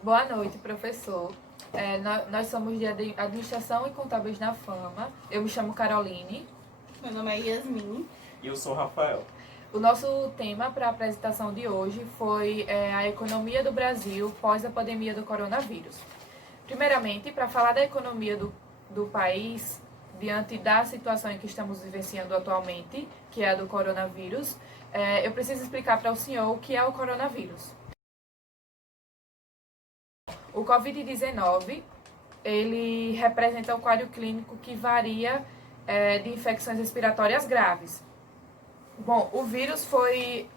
Boa noite, professor. Nós somos de Administração e Contábeis na Fama. Eu me chamo Caroline. Meu nome é Yasmin. E eu sou o Rafael. O nosso tema para a apresentação de hoje foi a economia do Brasil pós a pandemia do coronavírus. Primeiramente, para falar da economia do país, diante da situação em que estamos vivenciando atualmente, que é a do coronavírus, eu preciso explicar para o senhor o que é o coronavírus. O Covid-19, ele representa um quadro clínico que varia de infecções respiratórias graves. Bom, o vírus foi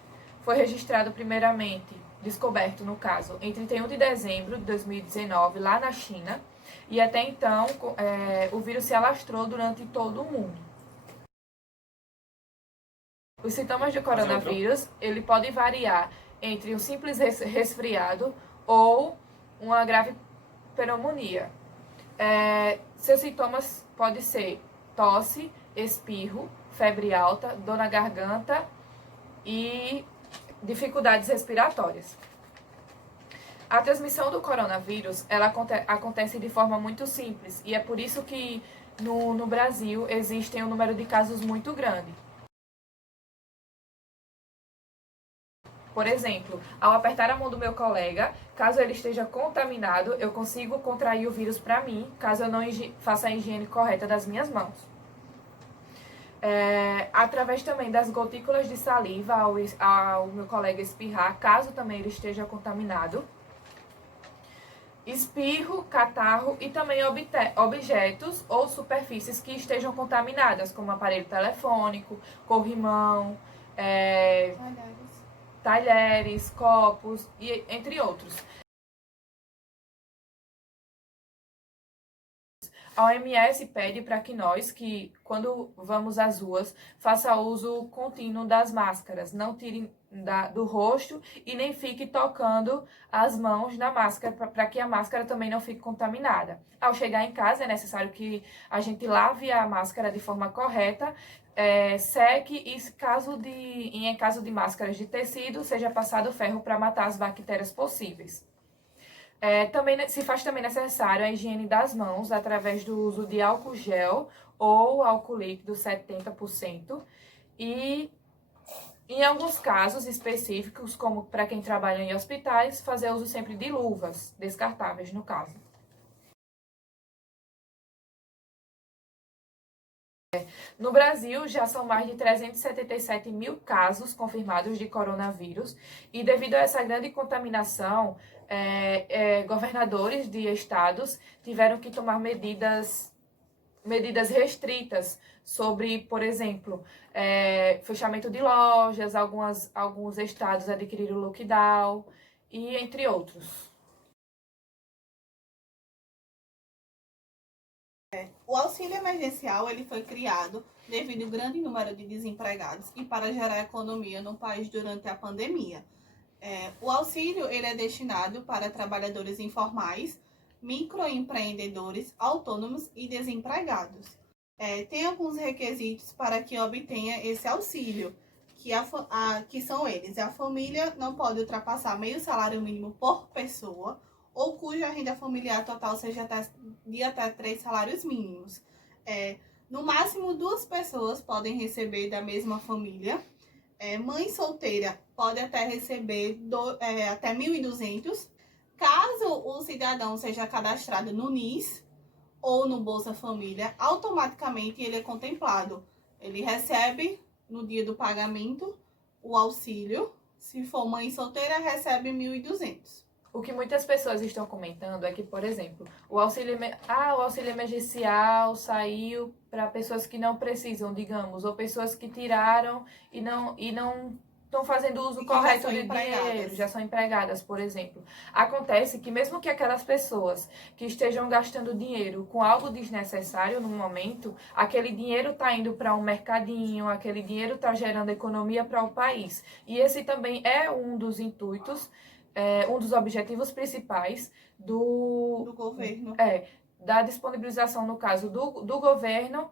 registrado primeiramente, descoberto no caso, em 31 de dezembro de 2019, lá na China, e até então o vírus se alastrou durante todo o mundo. Os sintomas do coronavírus, ele pode variar entre um simples resfriado ou uma grave pneumonia. Seus sintomas podem ser tosse, espirro, febre alta, dor na garganta e dificuldades respiratórias. A transmissão do coronavírus ela acontece de forma muito simples e é por isso que no Brasil existem um número de casos muito grande. Por exemplo, ao apertar a mão do meu colega, caso ele esteja contaminado, eu consigo contrair o vírus para mim, caso eu não faça a higiene correta das minhas mãos. Através também das gotículas de saliva ao meu colega espirrar, caso também ele esteja contaminado. Espirro, catarro e também objetos ou superfícies que estejam contaminadas, como aparelho telefônico, corrimão, talheres, copos, e entre outros. A OMS pede para que nós, quando vamos às ruas, faça uso contínuo das máscaras, não tirem do rosto e nem fique tocando as mãos na máscara, para que a máscara também não fique contaminada. Ao chegar em casa, é necessário que a gente lave a máscara de forma correta, seque e, em caso de máscaras de tecido, seja passado ferro para matar as bactérias possíveis. Também se faz também necessário a higiene das mãos através do uso de álcool gel ou álcool líquido 70%. E em alguns casos específicos, como para quem trabalha em hospitais, fazer uso sempre de luvas, descartáveis no caso. No Brasil, já são mais de 377 mil casos confirmados de coronavírus e devido a essa grande contaminação, governadores de estados tiveram que tomar medidas restritas sobre, por exemplo, fechamento de lojas, alguns estados adquiriram lockdown e entre outros. O auxílio emergencial ele foi criado devido ao grande número de desempregados e para gerar economia no país durante a pandemia. O auxílio ele é destinado para trabalhadores informais, microempreendedores, autônomos e desempregados. Tem alguns requisitos para que obtenha esse auxílio, que são eles. A família não pode ultrapassar meio salário mínimo por pessoa, ou cuja renda familiar total seja de até 3 salários mínimos. No máximo, 2 pessoas podem receber da mesma família. Mãe solteira pode até receber até 1.200. Caso o cidadão seja cadastrado no NIS ou no Bolsa Família, automaticamente ele é contemplado. Ele recebe, no dia do pagamento, o auxílio. Se for mãe solteira, recebe 1.200. O que muitas pessoas estão comentando é que, por exemplo, o auxílio emergencial saiu para pessoas que não precisam, digamos, ou pessoas que tiraram e não estão fazendo uso correto de dinheiro, já são empregadas, por exemplo. Acontece que mesmo que aquelas pessoas que estejam gastando dinheiro com algo desnecessário no momento, aquele dinheiro está indo para um mercadinho, aquele dinheiro está gerando economia para o país. E esse também é um dos intuitos, um dos objetivos principais do governo. Da disponibilização, no caso do governo,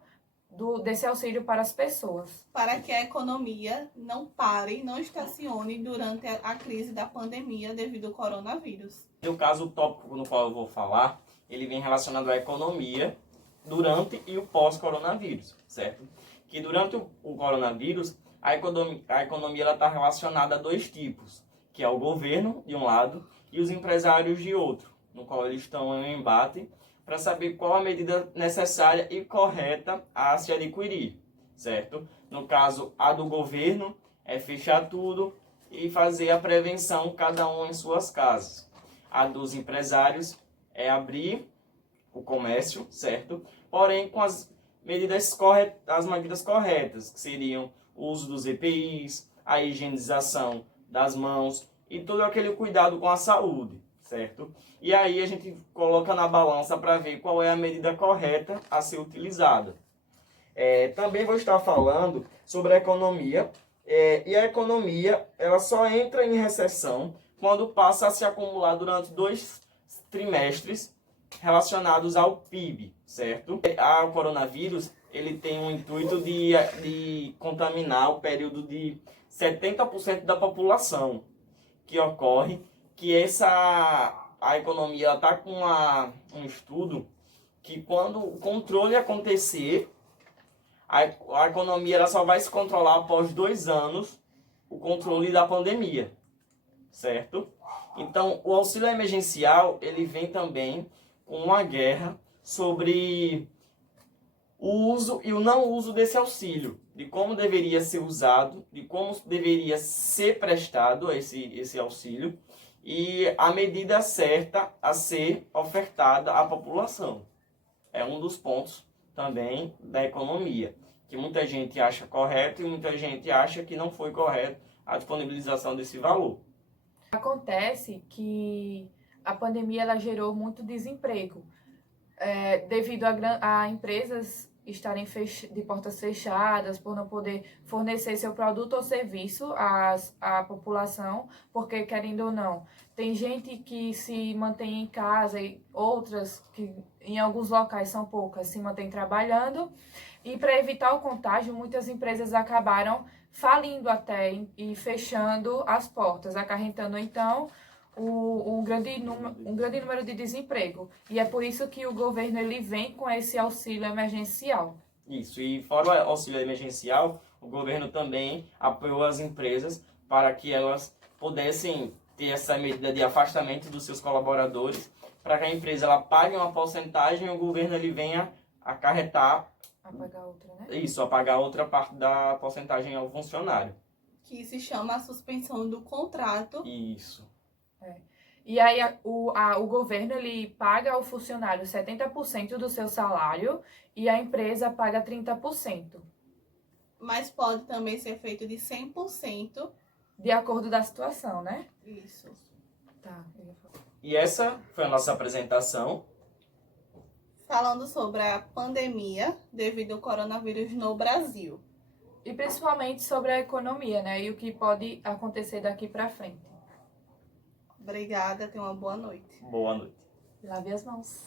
desse auxílio para as pessoas. Para que a economia não pare, não estacione durante a crise da pandemia devido ao coronavírus. No caso, o tópico no qual eu vou falar, ele vem relacionado à economia durante e o pós-coronavírus, certo? Que durante o coronavírus, a economia está relacionada a dois tipos, que é o governo, de um lado, e os empresários, de outro, no qual eles estão em um embate para saber qual a medida necessária e correta a se adquirir, certo? No caso, a do governo é fechar tudo e fazer a prevenção, cada um em suas casas. A dos empresários é abrir o comércio, certo? Porém, com as medidas corretas, que seriam o uso dos EPIs, a higienização das mãos e todo aquele cuidado com a saúde, certo? E aí a gente coloca na balança para ver qual é a medida correta a ser utilizada. Também vou estar falando sobre a economia, e a economia ela só entra em recessão quando passa a se acumular durante 2 trimestres relacionados ao PIB, certo? O coronavírus ele tem um intuito de contaminar o período de 70% da população, que ocorre que a economia está com um estudo que quando o controle acontecer, a economia ela só vai se controlar após 2 anos o controle da pandemia, certo? Então, o auxílio emergencial ele vem também com uma guerra sobre o uso e o não uso desse auxílio, de como deveria ser usado, de como deveria ser prestado esse auxílio e a medida certa a ser ofertada à população. É um dos pontos também da economia, que muita gente acha correto e muita gente acha que não foi correto a disponibilização desse valor. Acontece que a pandemia ela gerou muito desemprego, devido a empresas estarem de portas fechadas, por não poder fornecer seu produto ou serviço à população, porque, querendo ou não, tem gente que se mantém em casa e outras, que em alguns locais são poucas, se mantêm trabalhando. E para evitar o contágio, muitas empresas acabaram falindo até e fechando as portas, acarretando então um grande número de desemprego. E é por isso que o governo ele vem com esse auxílio emergencial. Isso, e fora o auxílio emergencial, o governo também apoiou as empresas para que elas pudessem ter essa medida de afastamento dos seus colaboradores, para que a empresa ela pague uma porcentagem e o governo ele venha acarretar Apagar outra, né? Isso, apagar outra parte da porcentagem ao funcionário. Que se chama a suspensão do contrato. Isso. E aí o governo ele paga ao funcionário 70% do seu salário e a empresa paga 30%. Mas pode também ser feito de 100%. De acordo da situação, né? Isso. Tá. E essa foi a nossa apresentação. Falando sobre a pandemia devido ao coronavírus no Brasil. E principalmente sobre a economia, né? E o que pode acontecer daqui para frente. Obrigada, tenha uma boa noite. Boa noite. Lave as mãos.